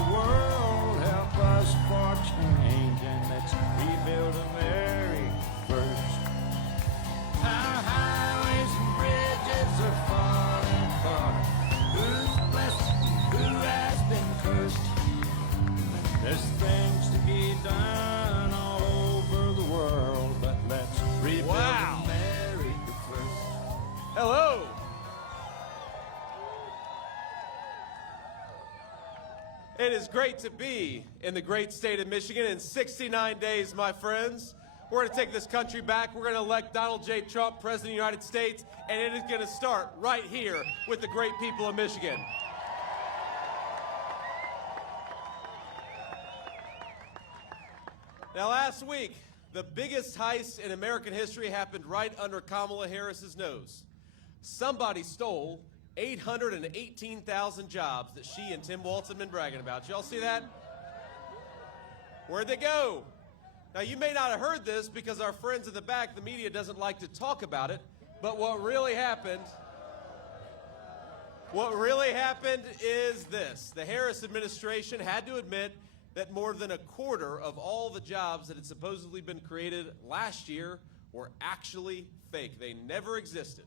the world, help us for change, and let's rebuild America first. Our highways and bridges are falling apart. Who's blessed and who has been cursed? There's things to be done all over the world, but let's rebuild America first. Hello. It is great to be in the great state of Michigan in 69 days, my friends. We're going to take this country back. We're going to elect Donald J. Trump, President of the United States, and it is going to start right here with the great people of Michigan. Now, last week, the biggest heist in American history happened right under Kamala Harris's nose. Somebody stole 818,000 jobs that she and Tim Walz have been bragging about. Y'all see that? Where'd they go? Now, you may not have heard this because our friends in the back, the media, doesn't like to talk about it, but what really happened is this. The Harris administration had to admit that more than a quarter of all the jobs that had supposedly been created last year were actually fake. They never existed.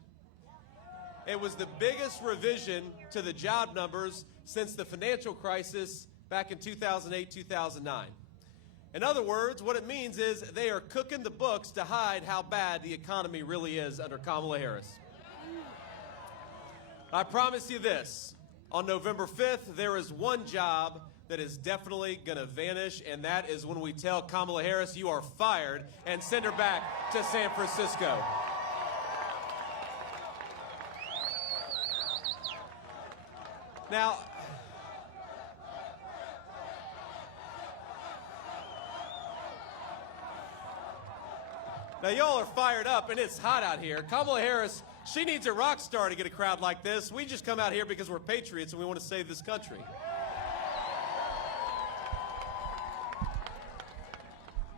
It was the biggest revision to the job numbers since the financial crisis back in 2008, 2009. In other words, what it means is they are cooking the books to hide how bad the economy really is under Kamala Harris. I promise you this, on November 5th, there is one job that is definitely going to vanish, and that is when we tell Kamala Harris, you are fired, and send her back to San Francisco. Now, y'all are fired up, and it's hot out here. Kamala Harris, she needs a rock star to get a crowd like this. We just come out here because we're patriots and we want to save this country.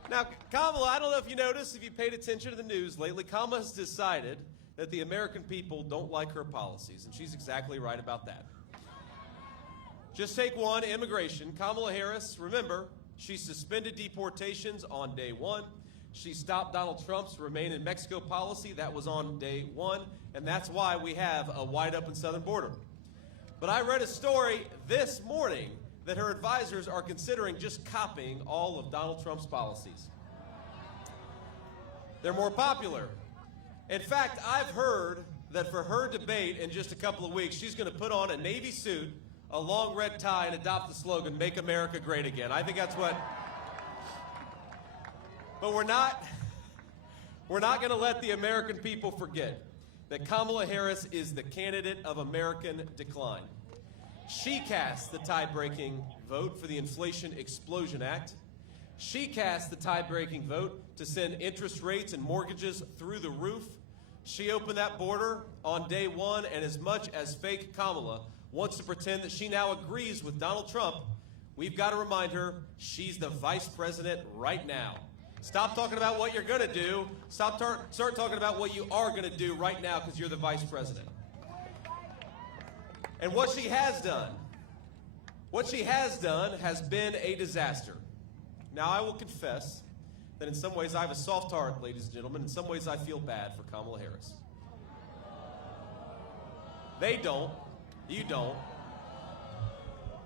Now, Kamala, I don't know if you noticed, if you paid attention to the news lately, Kamala has decided that the American people don't like her policies, and she's exactly right about that. Just take one, immigration. Kamala Harris, remember, she suspended deportations on day one. She stopped Donald Trump's Remain in Mexico policy. That was on day one, and that's why we have a wide open southern border. But I read a story this morning that her advisors are considering just copying all of Donald Trump's policies. They're more popular. In fact, I've heard that for her debate in just a couple of weeks, she's going to put on a Navy suit, a long red tie, and adopt the slogan, "Make America Great Again." I think that's what... But we're not going to let the American people forget that Kamala Harris is the candidate of American decline. She cast the tie-breaking vote for the Inflation Explosion Act. She cast the tie-breaking vote to send interest rates and mortgages through the roof. She opened that border on day one, and as much as fake Kamala wants to pretend that she now agrees with Donald Trump, we've got to remind her she's the vice president right now. Stop talking about what you're going to do. Start talking about what you are going to do right now because you're the vice president. And what she has done has been a disaster. Now, I will confess that in some ways I have a soft heart, ladies and gentlemen. In some ways I feel bad for Kamala Harris. They don't. You don't.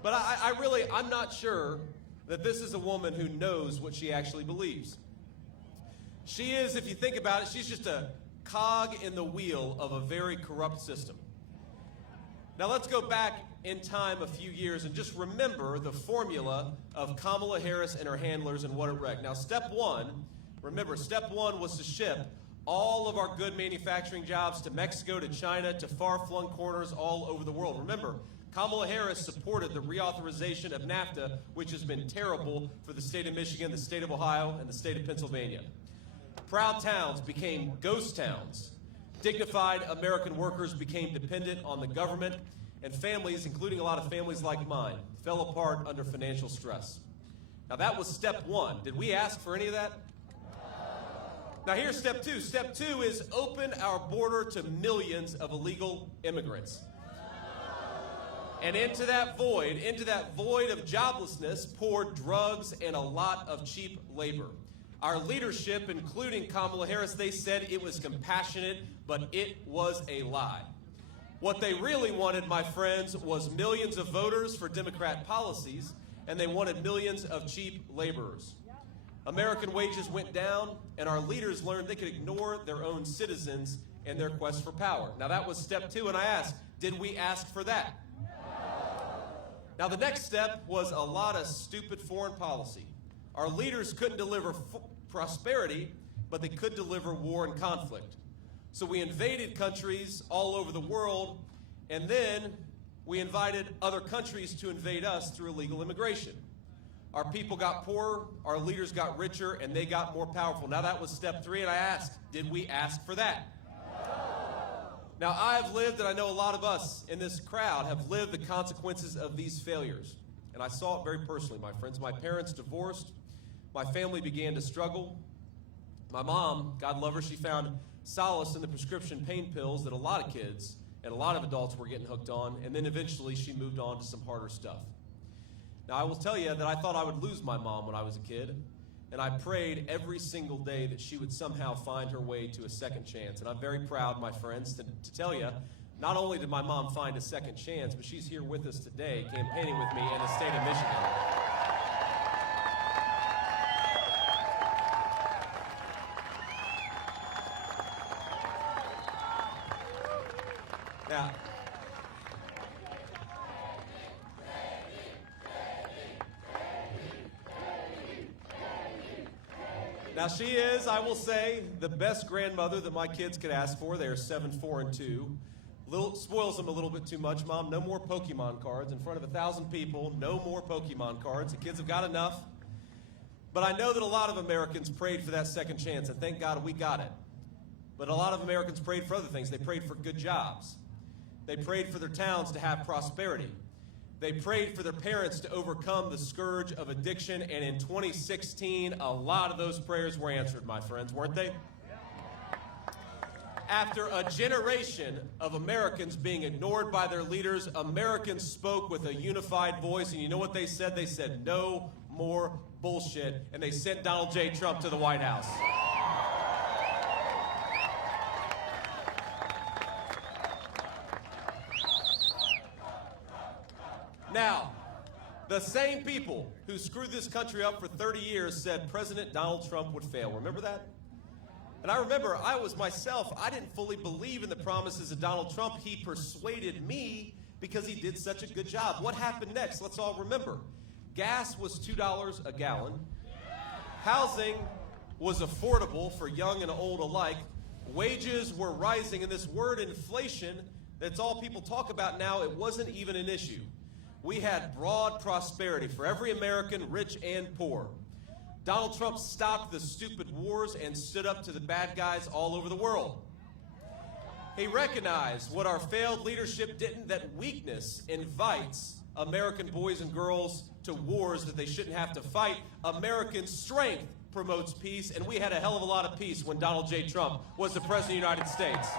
But I'm not sure that this is a woman who knows what she actually believes. She is, if you think about it, she's just a cog in the wheel of a very corrupt system. Now let's go back in time a few years and just remember the formula of Kamala Harris and her handlers and what it wrecked. Now step one was to ship all of our good manufacturing jobs to Mexico, to China, to far-flung corners all over the world. Remember, Kamala Harris supported the reauthorization of NAFTA, which has been terrible for the state of Michigan, the state of Ohio, and the state of Pennsylvania. Proud towns became ghost towns. Dignified American workers became dependent on the government, and families, including a lot of families like mine, fell apart under financial stress. Now that was step one. Did we ask for any of that? Now here's step two. Step two is open our border to millions of illegal immigrants. And into that void of joblessness, poured drugs and a lot of cheap labor. Our leadership, including Kamala Harris, they said it was compassionate, but it was a lie. What they really wanted, my friends, was millions of voters for Democrat policies, and they wanted millions of cheap laborers. American wages went down, and our leaders learned they could ignore their own citizens and their quest for power. Now, that was step 2, and I asked, did we ask for that? Now, the next step was a lot of stupid foreign policy. Our leaders couldn't deliver prosperity, but they could deliver war and conflict. So we invaded countries all over the world, and then we invited other countries to invade us through illegal immigration. Our people got poorer, our leaders got richer, and they got more powerful. Now, that was step 3, and I asked, did we ask for that? Now, I've lived, and I know a lot of us in this crowd have lived the consequences of these failures. And I saw it very personally, my friends. My parents divorced. My family began to struggle. My mom, God love her, she found solace in the prescription pain pills that a lot of kids and a lot of adults were getting hooked on. And then eventually she moved on to some harder stuff. Now, I will tell you that I thought I would lose my mom when I was a kid. And I prayed every single day that she would somehow find her way to a second chance. And I'm very proud, my friends, to tell you, not only did my mom find a second chance, but she's here with us today campaigning with me in the state of Michigan. Now, she is, I will say, the best grandmother that my kids could ask for. They are 7, 4, and 2. Spoils them a little bit too much, Mom. No more Pokemon cards in front of 1,000 people. No more Pokemon cards. The kids have got enough. But I know that a lot of Americans prayed for that second chance, and thank God we got it. But a lot of Americans prayed for other things. They prayed for good jobs. They prayed for their towns to have prosperity. They prayed for their parents to overcome the scourge of addiction, and in 2016, a lot of those prayers were answered, my friends, weren't they? After a generation of Americans being ignored by their leaders, Americans spoke with a unified voice, and you know what they said? They said, no more bullshit, and they sent Donald J. Trump to the White House. Now, the same people who screwed this country up for 30 years said President Donald Trump would fail. Remember that? And I remember I was myself, I didn't fully believe in the promises of Donald Trump. He persuaded me because he did such a good job. What happened next? Let's all remember. Gas was $2 a gallon. Housing was affordable for young and old alike. Wages were rising, and this word inflation, that's all people talk about now, it wasn't even an issue. We had broad prosperity for every American, rich and poor. Donald Trump stopped the stupid wars and stood up to the bad guys all over the world. He recognized what our failed leadership didn't, that weakness invites American boys and girls to wars that they shouldn't have to fight. American strength promotes peace, and we had a hell of a lot of peace when Donald J. Trump was the President of the United States.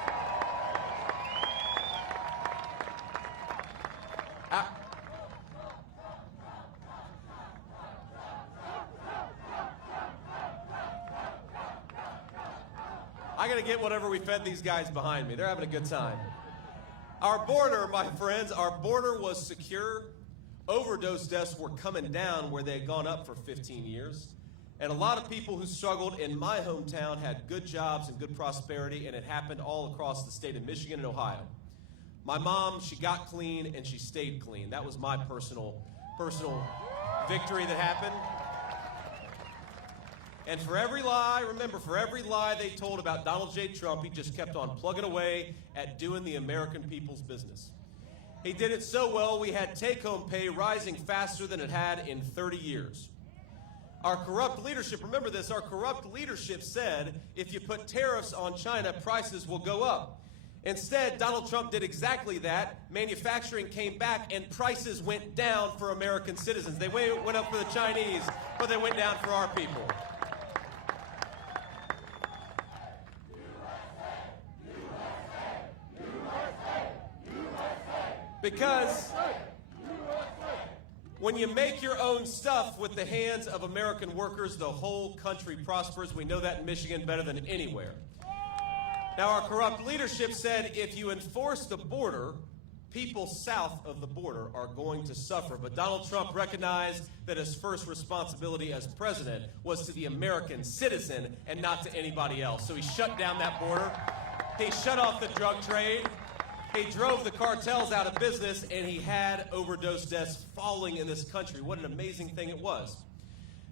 I gotta get whatever we fed these guys behind me. They're having a good time. Our border, my friends, our border was secure. Overdose deaths were coming down where they had gone up for 15 years. And a lot of people who struggled in my hometown had good jobs and good prosperity, and it happened all across the state of Michigan and Ohio. My mom, she got clean and she stayed clean. That was my personal victory that happened. And for every lie, remember, for every lie they told about Donald J. Trump, he just kept on plugging away at doing the American people's business. He did it so well, we had take-home pay rising faster than it had in 30 years. Our corrupt leadership, remember this, our corrupt leadership said, if you put tariffs on China, prices will go up. Instead, Donald Trump did exactly that. Manufacturing came back and prices went down for American citizens. They went up for the Chinese, but they went down for our people. When you make your own stuff with the hands of American workers, the whole country prospers. We know that in Michigan better than anywhere. Now, our corrupt leadership said if you enforce the border, people south of the border are going to suffer. But Donald Trump recognized that his first responsibility as president was to the American citizen and not to anybody else. So he shut down that border. He shut off the drug trade. He drove the cartels out of business, and he had overdose deaths falling in this country. What an amazing thing it was.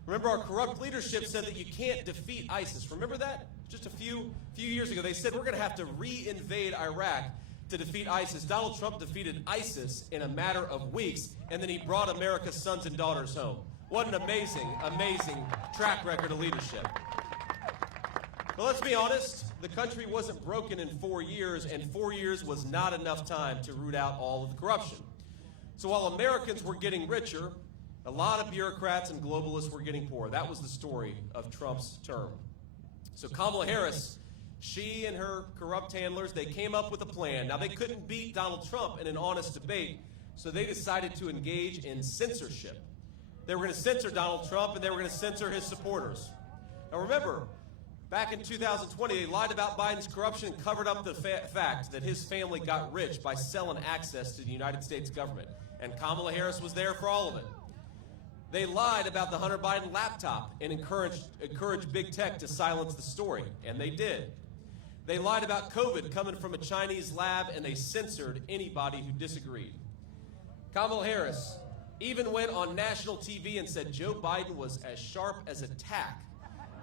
Remember, our corrupt leadership said that you can't defeat ISIS. Remember that? Just a few years ago, they said we're going to have to re-invade Iraq to defeat ISIS. Donald Trump defeated ISIS in a matter of weeks, and then he brought America's sons and daughters home. What an amazing, amazing track record of leadership. But let's be honest, the country wasn't broken in 4 years, and 4 years was not enough time to root out all of the corruption. So while Americans were getting richer, a lot of bureaucrats and globalists were getting poorer. That was the story of Trump's term. So Kamala Harris, she and her corrupt handlers, they came up with a plan. Now, they couldn't beat Donald Trump in an honest debate, so they decided to engage in censorship. They were going to censor Donald Trump, and they were going to censor his supporters. Now, remember, back in 2020, they lied about Biden's corruption and covered up the fact that his family got rich by selling access to the United States government. And Kamala Harris was there for all of it. They lied about the Hunter Biden laptop and encouraged big tech to silence the story, and they did. They lied about COVID coming from a Chinese lab, and they censored anybody who disagreed. Kamala Harris even went on national TV and said Joe Biden was as sharp as a tack.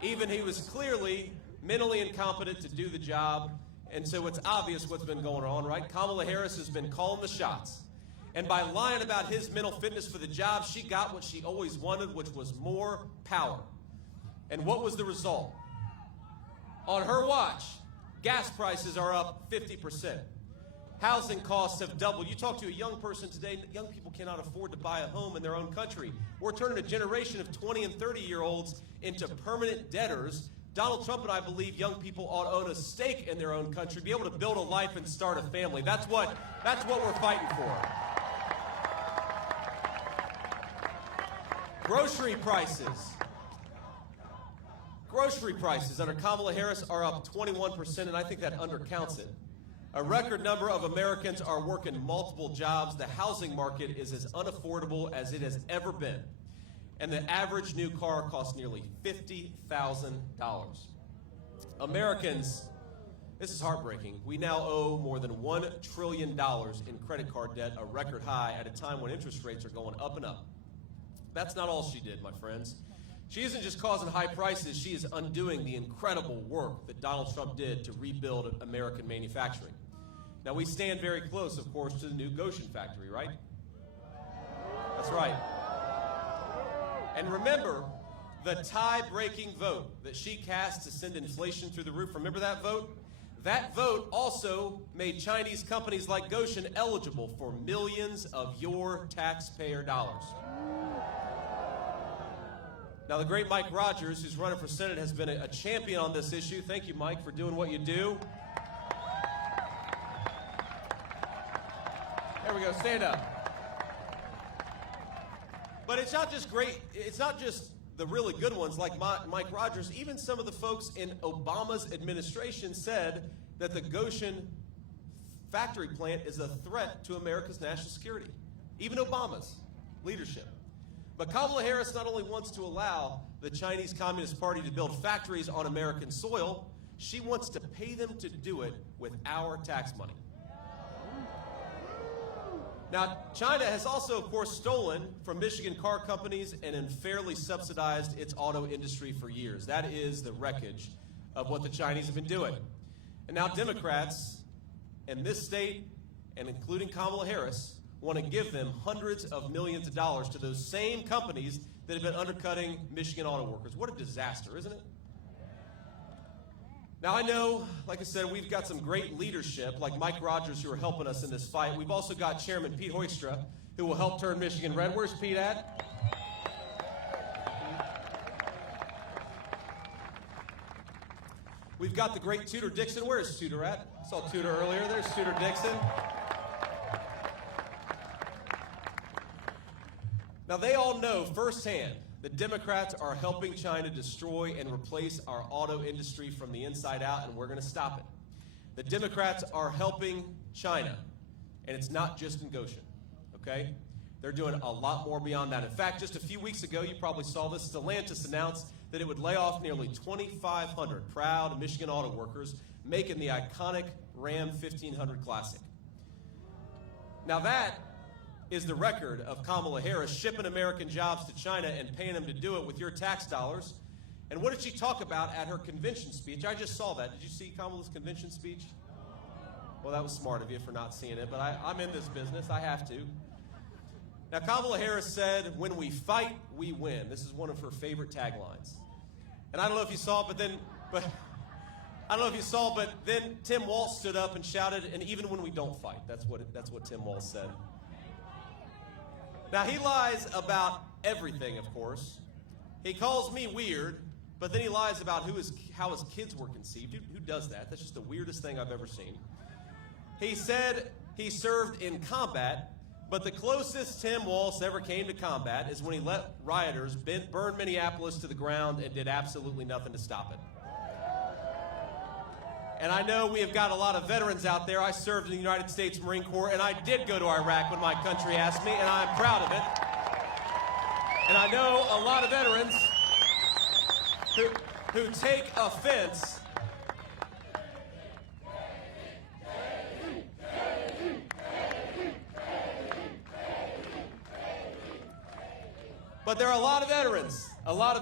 Even he was clearly mentally incompetent to do the job, and so it's obvious what's been going on, right? Kamala Harris has been calling the shots. And by lying about his mental fitness for the job, she got what she always wanted, which was more power. And what was the result? On her watch, gas prices are up 50%. Housing costs have doubled. You talk to a young person today, young people cannot afford to buy a home in their own country. We're turning a generation of 20 and 30-year-olds into permanent debtors. Donald Trump and I believe young people ought to own a stake in their own country, be able to build a life and start a family. That's what we're fighting for. Grocery prices under Kamala Harris are up 21%, and I think that undercounts it. A record number of Americans are working multiple jobs. The housing market is as unaffordable as it has ever been. And the average new car costs nearly $50,000. Americans, this is heartbreaking. We now owe more than $1 trillion in credit card debt, a record high at a time when interest rates are going up and up. That's not all she did, my friends. She isn't just causing high prices, she is undoing the incredible work that Donald Trump did to rebuild American manufacturing. Now, we stand very close, of course, to the new Goshen factory, right? That's right. And remember, the tie-breaking vote that she cast to send inflation through the roof, remember that vote? That vote also made Chinese companies like Goshen eligible for millions of your taxpayer dollars. Now, the great Mike Rogers, who's running for Senate, has been a champion on this issue. Thank you, Mike, for doing what you do. There we go, stand up. But it's not just great, it's not just the really good ones like Mike Rogers. Even some of the folks in Obama's administration said that the Goshen factory plant is a threat to America's national security. Even Obama's leadership. But Kamala Harris not only wants to allow the Chinese Communist Party to build factories on American soil, she wants to pay them to do it with our tax money. Now, China has also, of course, stolen from Michigan car companies and unfairly subsidized its auto industry for years. That is the wreckage of what the Chinese have been doing. And now Democrats in this state, and including Kamala Harris, want to give them hundreds of millions of dollars to those same companies that have been undercutting Michigan auto workers. What a disaster, isn't it? Now, I know, like I said, we've got some great leadership, like Mike Rogers, who are helping us in this fight. We've also got Chairman Pete Hoekstra, who will help turn Michigan red. Where's Pete at? We've got the great Tudor Dixon. Where's Tudor at? I saw Tudor earlier. There's Tudor Dixon. Now, they all know firsthand that Democrats are helping China destroy and replace our auto industry from the inside out, and we're going to stop it. The Democrats are helping China, and it's not just in Goshen, okay? They're doing a lot more beyond that. In fact, just a few weeks ago, you probably saw this, Stellantis announced that it would lay off nearly 2,500 proud Michigan auto workers making the iconic Ram 1500 Classic. Now that is the record of Kamala Harris shipping American jobs to China and paying them to do it with your tax dollars. And what did she talk about at her convention speech? I just saw that. Did you see Kamala's convention speech? Well, that was smart of you for not seeing it, but I'm in this business. I have to. Now, Kamala Harris said, "When we fight, we win." This is one of her favorite taglines. And I don't know if you saw it, but then Tim Walz stood up and shouted, "And even when we don't fight." That's what Tim Walz said. Now, he lies about everything, of course. He calls me weird, but then he lies about how his kids were conceived. Who does that? That's just the weirdest thing I've ever seen. He said he served in combat, but the closest Tim Walz ever came to combat is when he let rioters burn Minneapolis to the ground and did absolutely nothing to stop it. And I know we have got a lot of veterans out there. I served in the United States Marine Corps, and I did go to Iraq when my country asked me, and I'm proud of it. And I know a lot of veterans who take offense But there are a lot of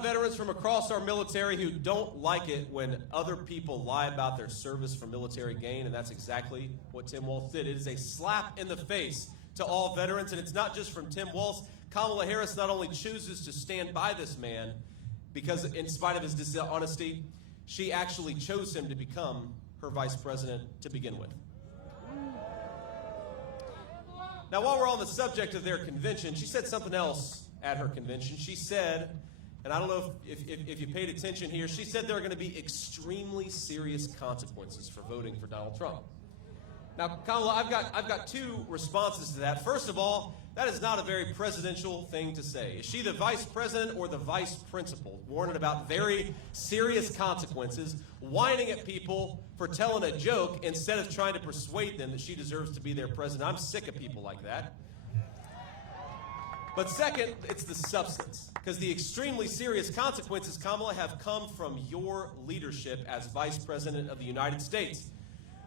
veterans from across our military who don't like it when other people lie about their service for military gain, and that's exactly what Tim Walz did. It is a slap in the face to all veterans, and it's not just from Tim Walz. Kamala Harris not only chooses to stand by this man, because in spite of his dishonesty, she actually chose him to become her vice president to begin with. Now, while we're on the subject of their convention, she said something else at her convention. She said, and I don't know if you paid attention here, she said there are going to be extremely serious consequences for voting for Donald Trump. Now, Kamala, I've got two responses to that. First of all, that is not a very presidential thing to say. Is she the vice president or the vice principal, warning about very serious consequences, whining at people for telling a joke instead of trying to persuade them that she deserves to be their president? I'm sick of people like that. But second, it's the substance, because the extremely serious consequences, Kamala, have come from your leadership as Vice President of the United States.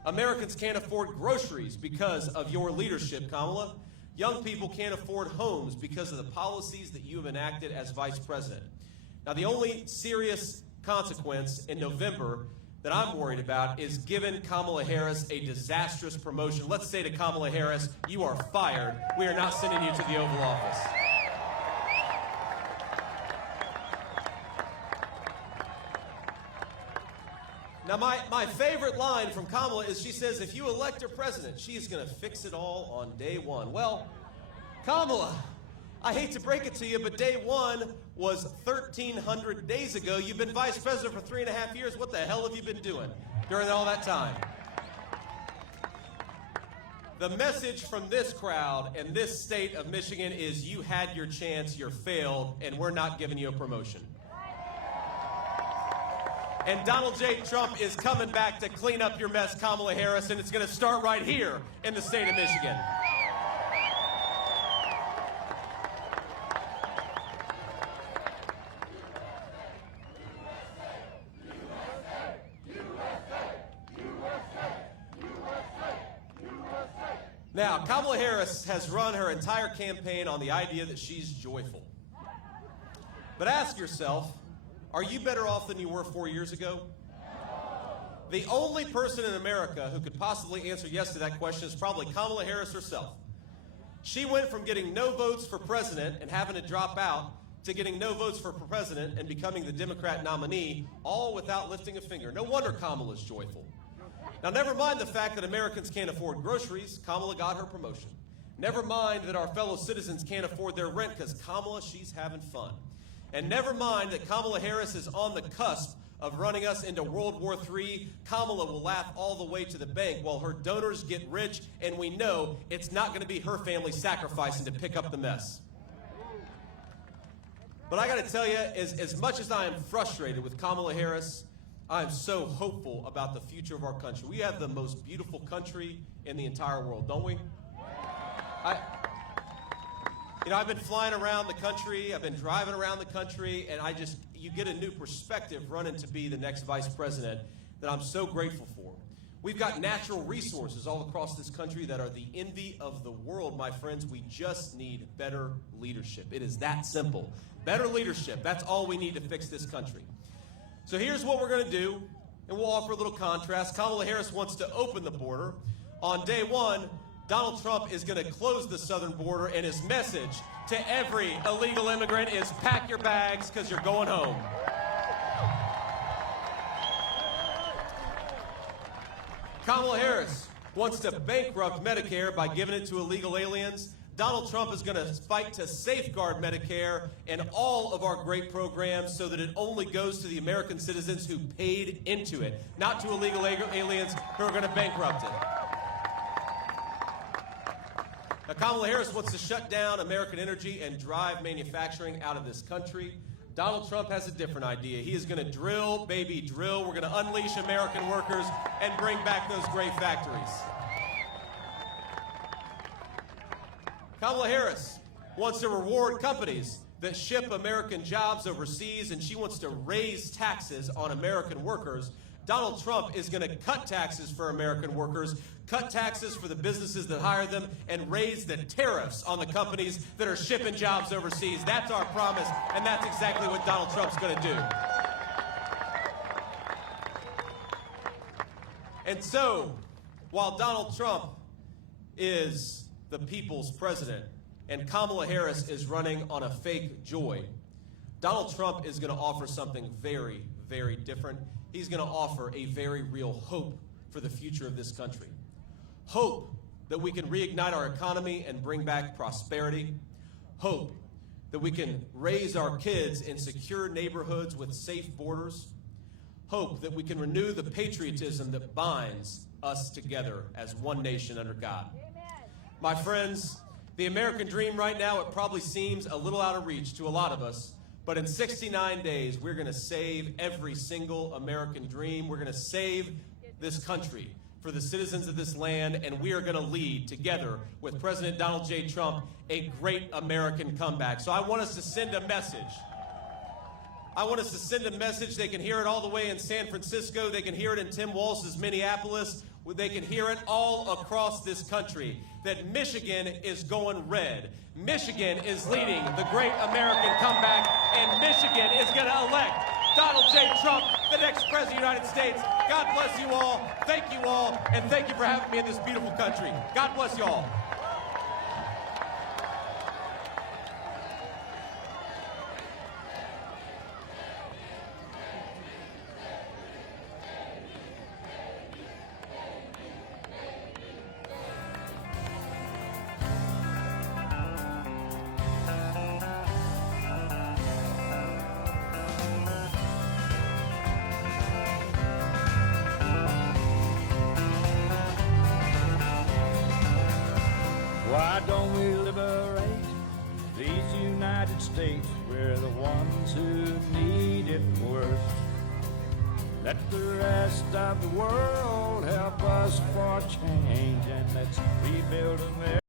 Americans can't afford groceries because of your leadership, Kamala. Young people can't afford homes because of the policies that you have enacted as Vice President. Now, the only serious consequence in November that I'm worried about is giving Kamala Harris a disastrous promotion. Let's say to Kamala Harris, "You are fired. We are not sending you to the Oval Office." Now, my favorite line from Kamala is she says, if you elect her president, she's going to fix it all on day one. Well, Kamala, I hate to break it to you, but day one was 1,300 days ago. You've been vice president for 3.5 years. What the hell have you been doing during all that time? The message from this crowd and this state of Michigan is you had your chance, you failed, and we're not giving you a promotion. And Donald J. Trump is coming back to clean up your mess, Kamala Harris, and it's going to start right here in the state of Michigan. Now, Kamala Harris has run her entire campaign on the idea that she's joyful. But ask yourself, are you better off than you were 4 years ago? The only person in America who could possibly answer yes to that question is probably Kamala Harris herself. She went from getting no votes for president and having to drop out to getting no votes for president and becoming the Democrat nominee, all without lifting a finger. No wonder Kamala's joyful. Now, never mind the fact that Americans can't afford groceries. Kamala got her promotion. Never mind that our fellow citizens can't afford their rent because Kamala, she's having fun. And never mind that Kamala Harris is on the cusp of running us into World War III. Kamala will laugh all the way to the bank while her donors get rich, and we know it's not going to be her family sacrificing to pick up the mess. But I got to tell you, as much as I am frustrated with Kamala Harris, I am so hopeful about the future of our country. We have the most beautiful country in the entire world, don't we? I've been flying around the country, I've been driving around the country, and you get a new perspective running to be the next vice president that I'm so grateful for. We've got natural resources all across this country that are the envy of the world, my friends. We just need better leadership. It is that simple. Better leadership, that's all we need to fix this country. So here's what we're going to do, and we'll offer a little contrast. Kamala Harris wants to open the border. On day one, Donald Trump is going to close the southern border, and his message to every illegal immigrant is pack your bags because you're going home. Kamala Harris wants to bankrupt Medicare by giving it to illegal aliens. Donald Trump is going to fight to safeguard Medicare and all of our great programs so that it only goes to the American citizens who paid into it, not to illegal aliens who are going to bankrupt it. Now, Kamala Harris wants to shut down American energy and drive manufacturing out of this country. Donald Trump has a different idea. He is going to drill, baby, drill. We're going to unleash American workers and bring back those great factories. Kamala Harris wants to reward companies that ship American jobs overseas, and she wants to raise taxes on American workers. Donald Trump is going to cut taxes for American workers, cut taxes for the businesses that hire them, and raise the tariffs on the companies that are shipping jobs overseas. That's our promise, and that's exactly what Donald Trump's going to do. And so, while Donald Trump is the people's president and Kamala Harris is running on a fake joy, Donald Trump is going to offer something very, very different. He's going to offer a very real hope for the future of this country. Hope that we can reignite our economy and bring back prosperity. Hope that we can raise our kids in secure neighborhoods with safe borders. Hope that we can renew the patriotism that binds us together as one nation under God. My friends, the American dream right now, it probably seems a little out of reach to a lot of us. But in 69 days, we're going to save every single American dream. We're going to save this country for the citizens of this land, and we are going to lead together with President Donald J. Trump a great American comeback. So I want us to send a message. I want us to send a message. They can hear it all the way in San Francisco. They can hear it in Tim Walz's Minneapolis. They can hear it all across this country, that Michigan is going red. Michigan is leading the great American comeback, and Michigan is going to elect Donald J. Trump, the next president of the United States. God bless you all, and thank you for having me in this beautiful country. God bless you all. Why don't we liberate these United States? We're the ones who need it worst. Let the rest of the world help us for change, and let's rebuild America.